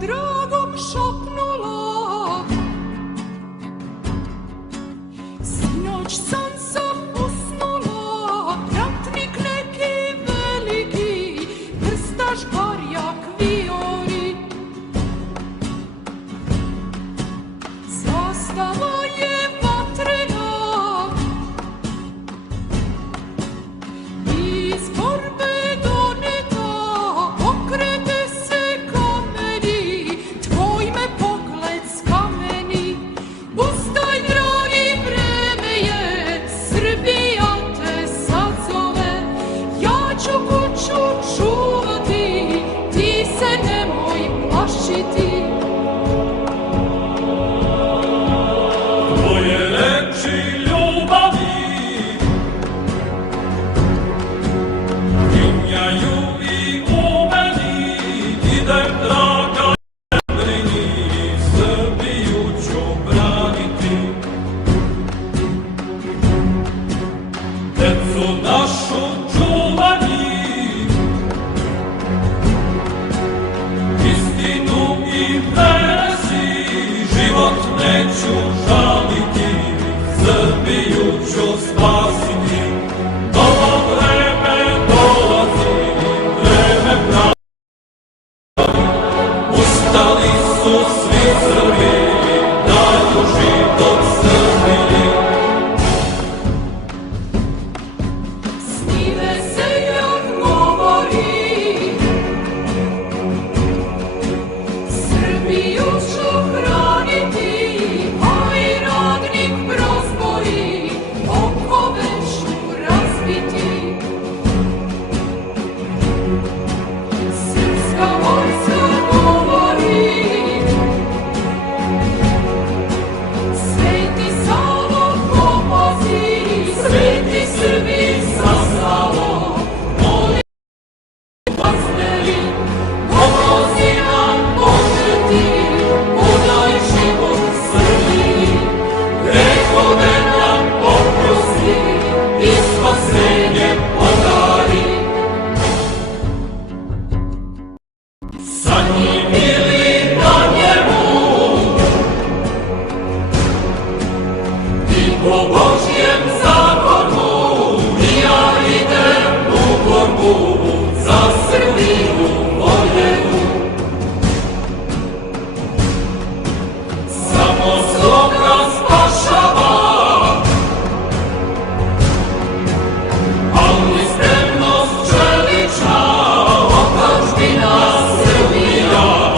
dragom šapnula. Sinoć sam usnula, ratnik neki veliki, prstaš barjak viori. Zastava je vatrena, iz borbe doneta, okrete se kameni, tvoj me pogled skameni. Ustaj, dragi, vreme je, Srbija te sad zove. Ja ću kuću čuvati, ti se nemoj plašiti. Tvoje reči ljubavi tinjaju i u meni, idem draga, ne brini, Srbiju ću braniti. Decu našu čuvani, istinu i presi, život neću žaliti, Srbiju ću spasiti. Novo vreme dolazi, vreme pravi, ustali su svi Srbi, daju život Srbiji. Snive seljak govori, Srbiju ću hraniti, a i radnik prozbori, okove ću razbiti. Srpska vojska govori, Sveti Savo pomozi, Sveti Srbi sa Savom, molim vas meri, pomozi nam Bože ti, udaj život Srbiji, grehove nam oprosti i spasenje podari. Sa njim ili na njemu, i po Božjem zakonu, ja idem u borbu za Srbiju voljenu. Samo sloga spašava, ali spremnost čelična, otadžbina Srbija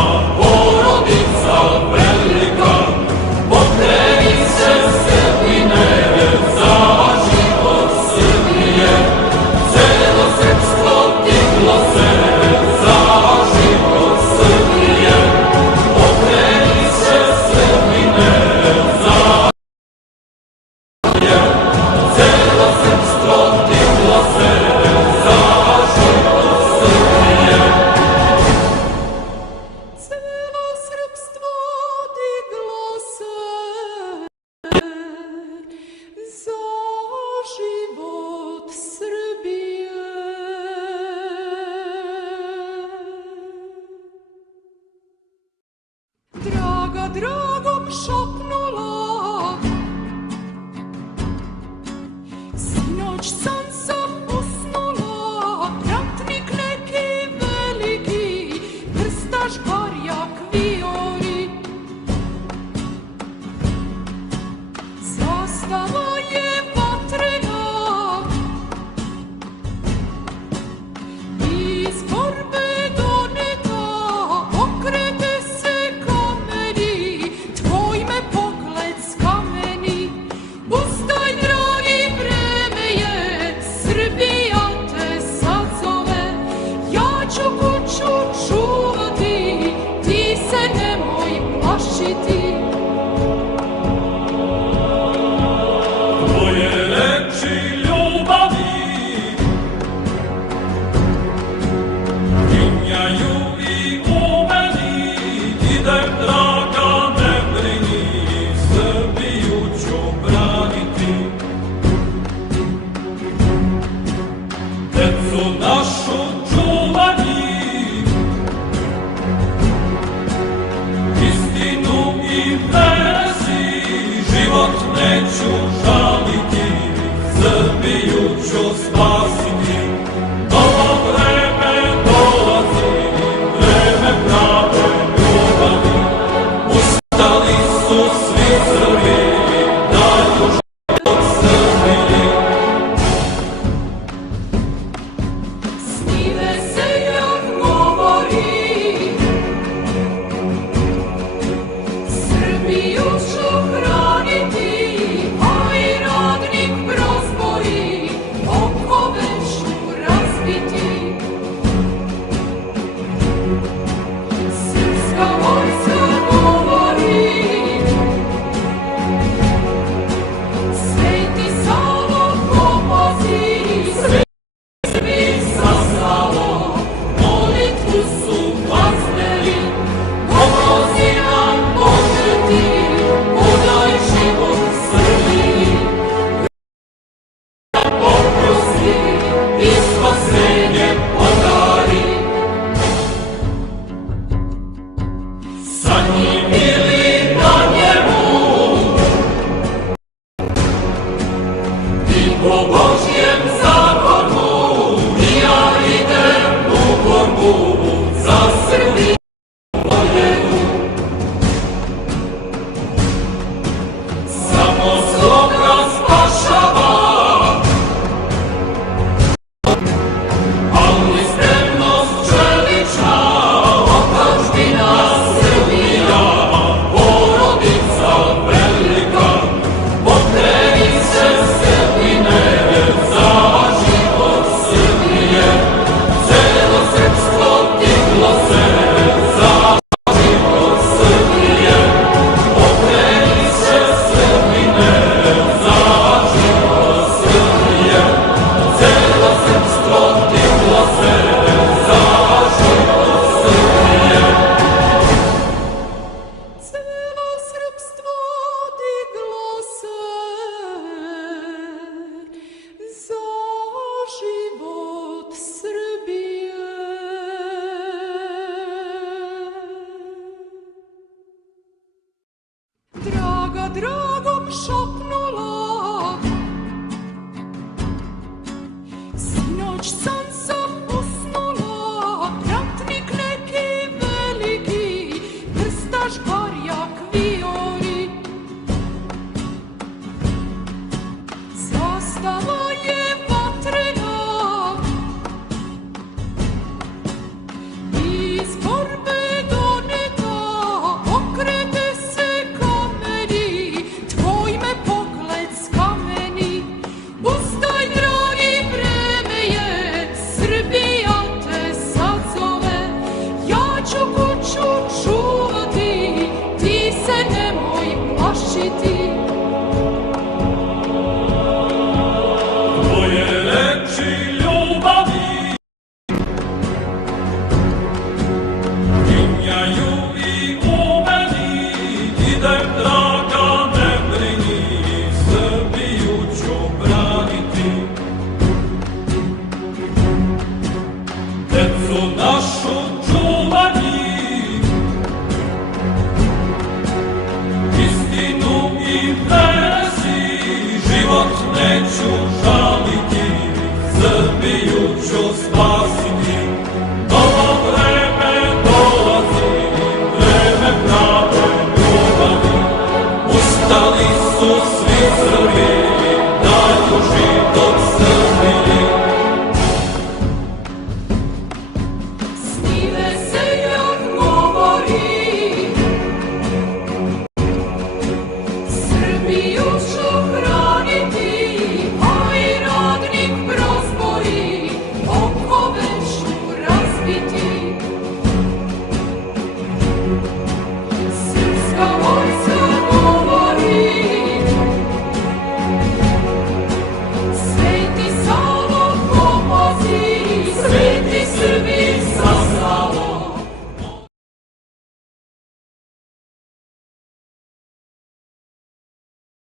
neću